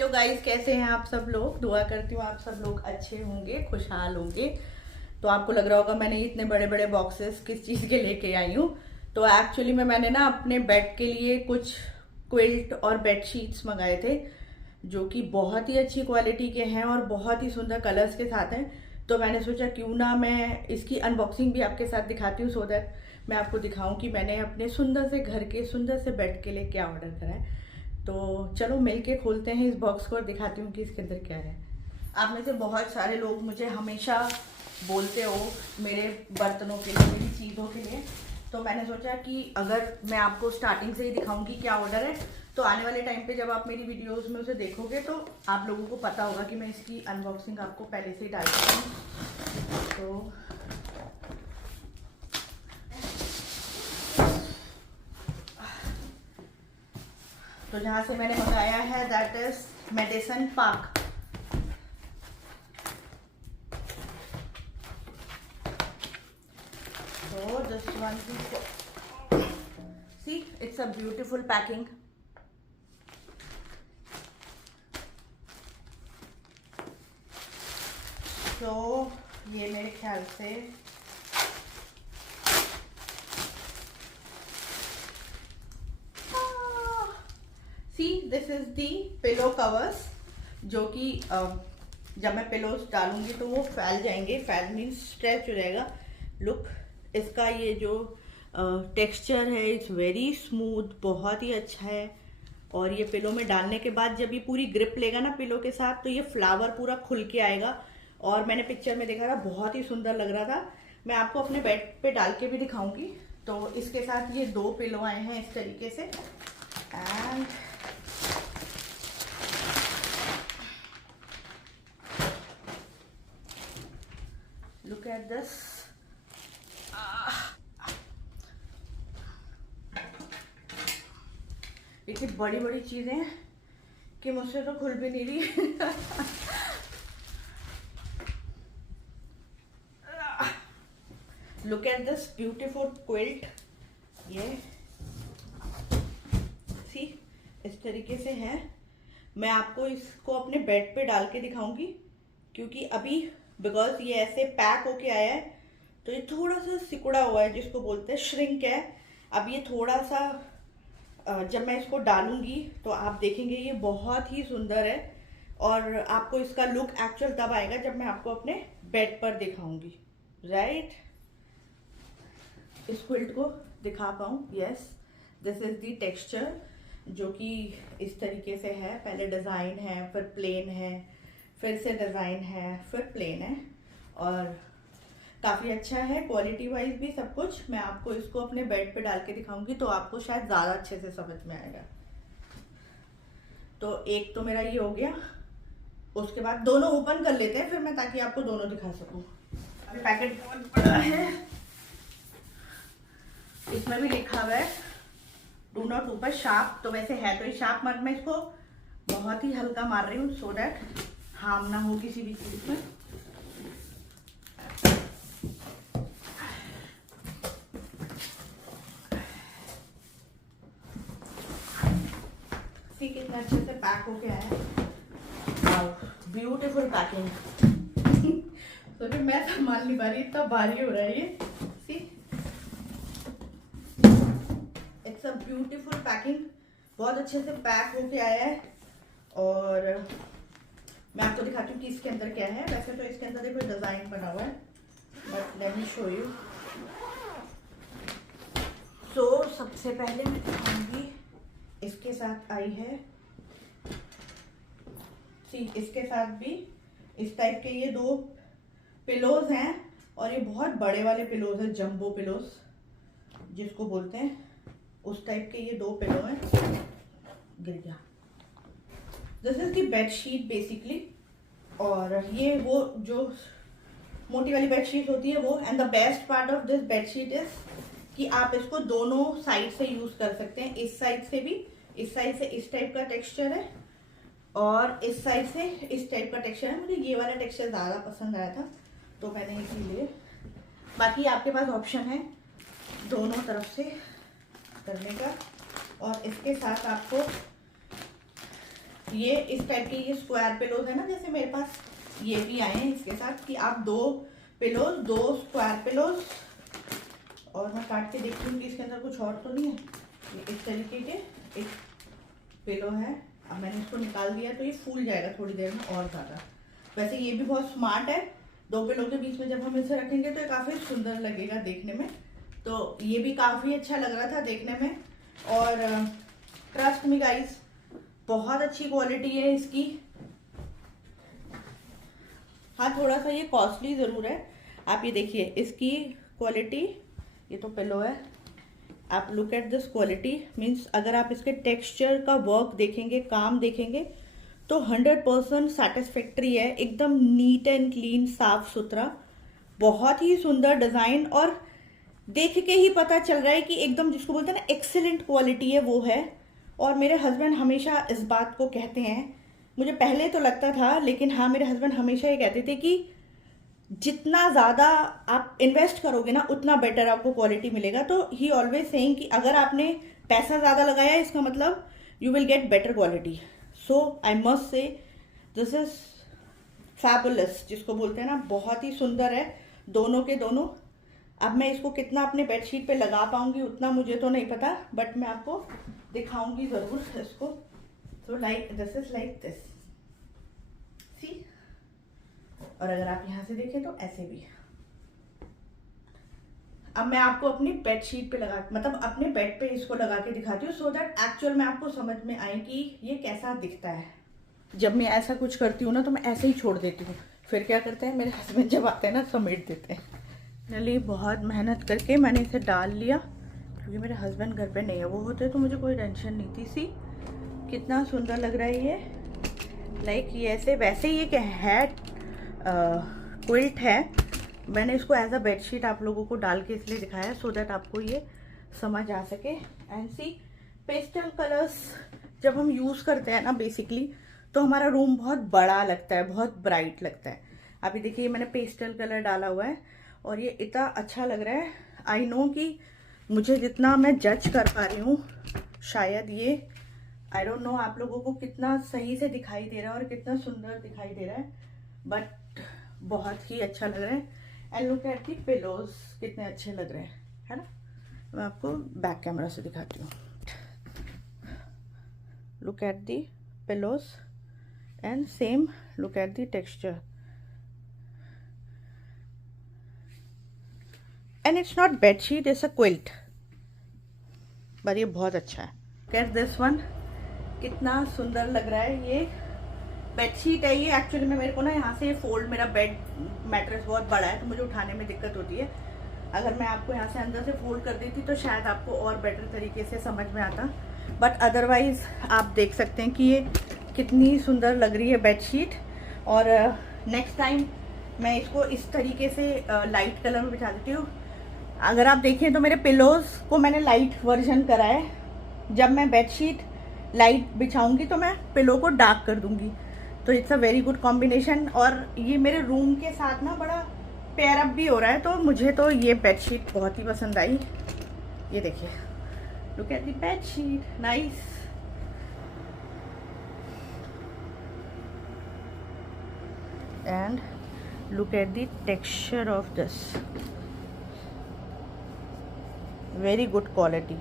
Hello guys, कैसे हैं आप सब लोग। दुआ करती हूँ आप सब लोग अच्छे होंगे, खुशहाल होंगे। तो आपको लग रहा होगा मैंने इतने बड़े बड़े बॉक्सेस किस चीज़ के लेके आई हूँ। तो एक्चुअली में मैंने ना अपने बेड के लिए कुछ क्विल्ट और बेड शीट्स मंगाए थे, जो कि बहुत ही अच्छी क्वालिटी के हैं और बहुत ही सुंदर कलर्स के साथ हैं। तो मैंने सोचा क्यों ना मैं इसकी अनबॉक्सिंग भी आपके साथ दिखाती हूँ, सो दैट मैं आपको दिखाऊं कि मैंने अपने सुंदर से घर के सुंदर से बेड के लिए क्या ऑर्डर करा है। तो चलो मिलके खोलते हैं इस बॉक्स को और दिखाती हूँ कि इसके अंदर क्या है। आप में से बहुत सारे लोग मुझे हमेशा बोलते हो मेरे बर्तनों के लिए, मेरी चीज़ों के लिए। तो मैंने सोचा कि अगर मैं आपको स्टार्टिंग से ही दिखाऊंगी क्या ऑर्डर है, तो आने वाले टाइम पे जब आप मेरी वीडियोस में उसे देखोगे तो आप लोगों को पता होगा कि मैं इसकी अनबॉक्सिंग आपको पहले से ही डालती हूँ। तो जहाँ से मैंने मंगाया है that is Madison Park. So this one is, see, it's a beautiful packing. So ये मेरे ख्याल से see this is the pillow covers, जो कि जब मैं पिलोस डालूंगी तो वो फैल जाएंगे। फैल मीन्स स्ट्रेच हो जाएगा। लुक, इसका ये जो टेक्सचर है इट्स वेरी स्मूथ, बहुत ही अच्छा है। और ये पिलो में डालने के बाद जब ये पूरी ग्रिप लेगा ना पिलो के साथ, तो ये फ्लावर पूरा खुल के आएगा। और मैंने पिक्चर में देखा था, बहुत ही सुंदर लग रहा था। मैं आपको अपने बेड पे डाल के भी दिखाऊंगी। तो इसके साथ ये 2 पिलो आए हैं इस तरीके से। And look at this. इतनी बड़ी बड़ी चीजें कि मुझसे तो खुल भी नहीं रही। Look at this beautiful quilt. ये सी इस तरीके से है। मैं आपको इसको अपने बेड पे डाल के दिखाऊंगी, क्योंकि अभी बिकॉज ये ऐसे पैक होके आया है तो ये थोड़ा सा सिकुड़ा हुआ है, जिसको बोलते हैं श्रिंक है। अब ये थोड़ा सा जब मैं इसको डालूंगी तो आप देखेंगे ये बहुत ही सुंदर है। और आपको इसका लुक एक्चुअल तब आएगा जब मैं आपको अपने बेड पर दिखाऊंगी, राइट। इस क्विल्ट को दिखा पाऊँ। Yes, this is the texture, जो कि इस तरीके से है। पहले डिज़ाइन है, फिर प्लेन है, फिर से डिज़ाइन है, फिर प्लेन है। और काफ़ी अच्छा है क्वालिटी वाइज भी सब कुछ। मैं आपको इसको अपने बेड पे डाल के दिखाऊंगी तो आपको शायद ज़्यादा अच्छे से समझ में आएगा। तो एक तो मेरा ये हो गया। उसके बाद दोनों ओपन कर लेते हैं फिर मैं, ताकि आपको दोनों दिखा सकूं। अभी पैकेट बहुत बड़ा है, इसमें भी लिखा हुआ है डू नॉट ओपन शार्प। तो वैसे है तो ये शार्प, मत मैं इसको बहुत ही हल्का मार रही हूँ सो डैट हार्म ना हो किसी भी चीज़ में। कितने अच्छे से पैक हो गया है, ब्यूटीफुल पैकिंग। तो फिर मैं संभाल नहीं पा रही, इतना भारी हो रहा है ये। See it's a beautiful packing, बहुत अच्छे से पैक होके आया है। और मैं आपको दिखाती हूँ कि इसके अंदर क्या है। वैसे तो इसके अंदर देखो डिजाइन बना हुआ है, but let me show you. तो सबसे पहले मैं दिखाऊंगी, इसके साथ आई है, सी इसके साथ भी इस टाइप के ये 2 पिलोज हैं। और ये बहुत बड़े वाले पिलोज हैं, जंबो पिलोज जिसको बोलते हैं, उस टाइप के ये 2 पिलो हैं। गिर गया। This is the bed sheet basically. और ये वो जो मोटी वाली बेड शीट होती है वो। And the best part of this bed sheet is कि आप इसको दोनों साइड से यूज कर सकते हैं। इस साइड से भी, इस साइड से इस टाइप का टेक्सचर है और इस साइड से इस टाइप का टेक्सचर है। मुझे ये वाला टेक्सचर ज़्यादा पसंद आया था तो मैंने इसीलिए। बाकी आपके पास ऑप्शन है दोनों तरफ से करने का। और इसके साथ आपको ये इस टाइप के ये स्क्वायर पिलोज है ना, जैसे मेरे पास ये भी आए हैं इसके साथ कि आप 2 पिलोज, 2 स्क्वायर पिलोज, और मैं काट के देखती हूँ कि इसके अंदर कुछ और तो नहीं है। ये इस तरीके के एक पिलो है। अब मैंने इसको निकाल दिया तो ये फूल जाएगा थोड़ी देर में और ज़्यादा। वैसे ये भी बहुत स्मार्ट है, 2 पिलो के बीच में जब हम इसे रखेंगे तो ये काफ़ी सुंदर लगेगा देखने में। तो ये भी काफ़ी अच्छा लग रहा था देखने में। और ट्रस्ट मी गाइस, बहुत अच्छी क्वालिटी है इसकी। हाँ, थोड़ा सा ये कॉस्टली ज़रूर है। आप ये देखिए इसकी क्वालिटी, ये तो पिलो है, आप look at this quality. Means अगर आप इसके टेक्सचर का वर्क देखेंगे, काम देखेंगे, तो 100% सेटिस्फैक्ट्री है। एकदम नीट एंड क्लीन, साफ सुथरा, बहुत ही सुंदर डिज़ाइन, और देख के ही पता चल रहा है कि एकदम जिसको बोलते हैं ना एक्सेलेंट क्वालिटी है, वो है। और मेरे हस्बैंड हमेशा इस बात को कहते हैं, मुझे पहले तो लगता था, लेकिन हाँ, मेरे हस्बैंड हमेशा ये कहते थे कि जितना ज़्यादा आप इन्वेस्ट करोगे ना, उतना बेटर आपको क्वालिटी मिलेगा। तो ही ऑलवेज सेइंग कि अगर आपने पैसा ज़्यादा लगाया है, इसका मतलब you will get better quality. So I must say this is fabulous, जिसको बोलते हैं ना, बहुत ही सुंदर है दोनों के दोनों। अब मैं इसको कितना अपने बेडशीट पे लगा पाऊंगी उतना मुझे तो नहीं पता, बट मैं आपको दिखाऊंगी ज़रूर इसको। तो like this is like this, see. और अगर आप यहाँ से देखें तो ऐसे भी। अब मैं आपको अपनी बेडशीट पे लगा, मतलब अपने बेड पे इसको लगा के दिखाती हूँ, सो दैट एक्चुअल में आपको समझ में आए कि ये कैसा दिखता है। जब मैं ऐसा कुछ करती हूँ ना, तो मैं ऐसे ही छोड़ देती हूँ। फिर क्या करते हैं मेरे हस्बैंड, जब आते हैं ना, समेट देते हैं। फाइनली बहुत मेहनत करके मैंने इसे डाल लिया, क्योंकि मेरे हस्बैंड घर पे नहीं है। वो होते तो मुझे कोई टेंशन नहीं थी। सी कितना सुंदर लग रहा है ये। लाइक ये ऐसे, वैसे ये क्या है, क्विल्ट है। मैंने इसको एज अ बेडशीट आप लोगों को डाल के इसलिए दिखाया, सो दैट आपको ये समझ आ सके। एंड सी, पेस्टल कलर्स जब हम यूज़ करते हैं ना बेसिकली, तो हमारा रूम बहुत बड़ा लगता है, बहुत ब्राइट लगता है। अभी देखिए मैंने पेस्टल कलर डाला हुआ है और ये इतना अच्छा लग रहा है। आई नो कि मुझे जितना मैं जज कर पा रही हूँ, शायद ये, आई डोंट नो आप लोगों को कितना सही से दिखाई दे रहा है और कितना सुंदर दिखाई दे रहा है, बट बहुत ही अच्छा लग रहा है। And look at the pillows, कितने अच्छे लग रहे हैं, है ना। मैं आपको बैक कैमरा से दिखाती हूँ। Look at the pillows and same look at the texture. And it's not bedsheet, it's a quilt, पर ये बहुत अच्छा है। कैट दिस वन, कितना सुंदर लग रहा है। ये बेडशीट है ये। एक्चुअली में मेरे को ना यहाँ से फोल्ड, मेरा बेड मैट्रेस बहुत बड़ा है तो मुझे उठाने में दिक्कत होती है। अगर मैं आपको यहाँ से अंदर से फोल्ड कर देती तो शायद आपको और बेटर तरीके से समझ में आता, बट अदरवाइज आप देख सकते हैं कि ये कितनी सुंदर लग रही है बेडशीट। और नेक्स्ट टाइम मैं इसको इस तरीके से लाइट कलर में बिछा देती हूँ। अगर आप देखें तो मेरे पिलोज को मैंने लाइट वर्जन करा है। जब मैं बेडशीट लाइट बिछाऊंगी तो मैं पिलो को डार्क कर दूंगी, तो it's a very good combination. और ये मेरे रूम के साथ ना बड़ा पेयर अप भी हो रहा है, तो मुझे तो ये बेडशीट बहुत ही पसंद आई। ये देखिए, look at the bedsheet, nice. And look at the texture of this, very good quality।